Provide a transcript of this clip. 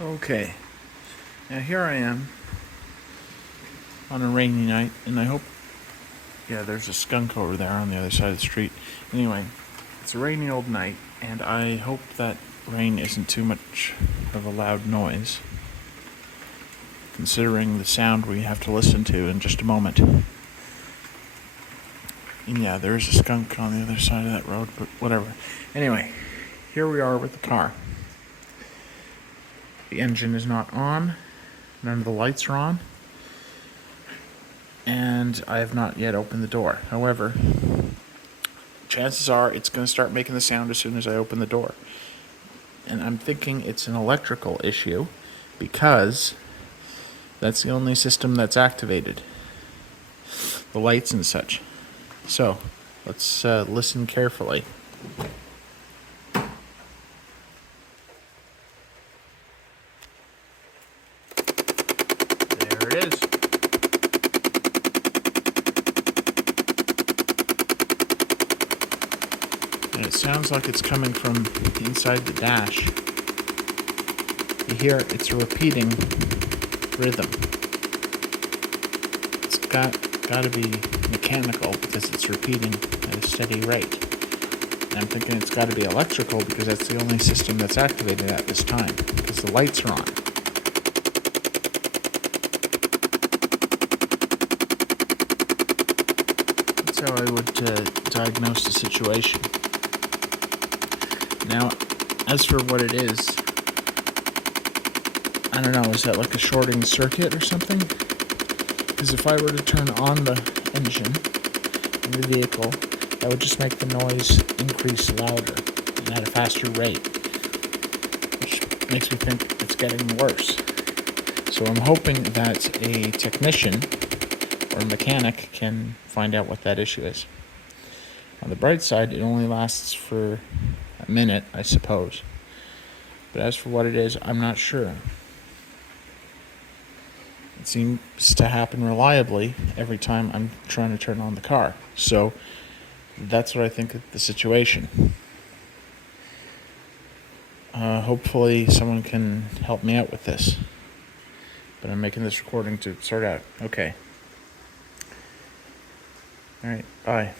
Okay, now here I am on a rainy night, and I hope, yeah, there's a skunk over there on the other side of the street. Anyway, it's a rainy old night, and I hope that rain isn't too much of a loud noise, considering the sound we have to listen to in just a moment. And yeah, there's a skunk on the other side of that road, but whatever. Anyway, here we are with the car. The engine is not on, none of the lights are on, and I have not yet opened the door. However, chances are it's going to start making the sound as soon as I open the door. And I'm thinking it's an electrical issue because that's the only system that's activated, the lights and such. So let's listen carefully. There it is. And it sounds like it's coming from inside the dash. You hear it's a repeating rhythm. It's got to be mechanical because it's repeating at a steady rate. And I'm thinking it's got to be electrical because that's the only system that's activated at this time, because the lights are on. That's how I would diagnose the situation. Now, as for what it is, I don't know, is that like a shorting circuit or something? Because if I were to turn on the engine in the vehicle, that would just make the noise increase louder and at a faster rate, which makes me think it's getting worse. So I'm hoping that a technician or a mechanic can find out what that issue is. On the bright side, it only lasts for a minute, I suppose. But as for what it is, I'm not sure. It seems to happen reliably every time I'm trying to turn on the car. So that's what I think of the situation. Hopefully someone can help me out with this. But I'm making this recording to sort out. Okay. All right, bye.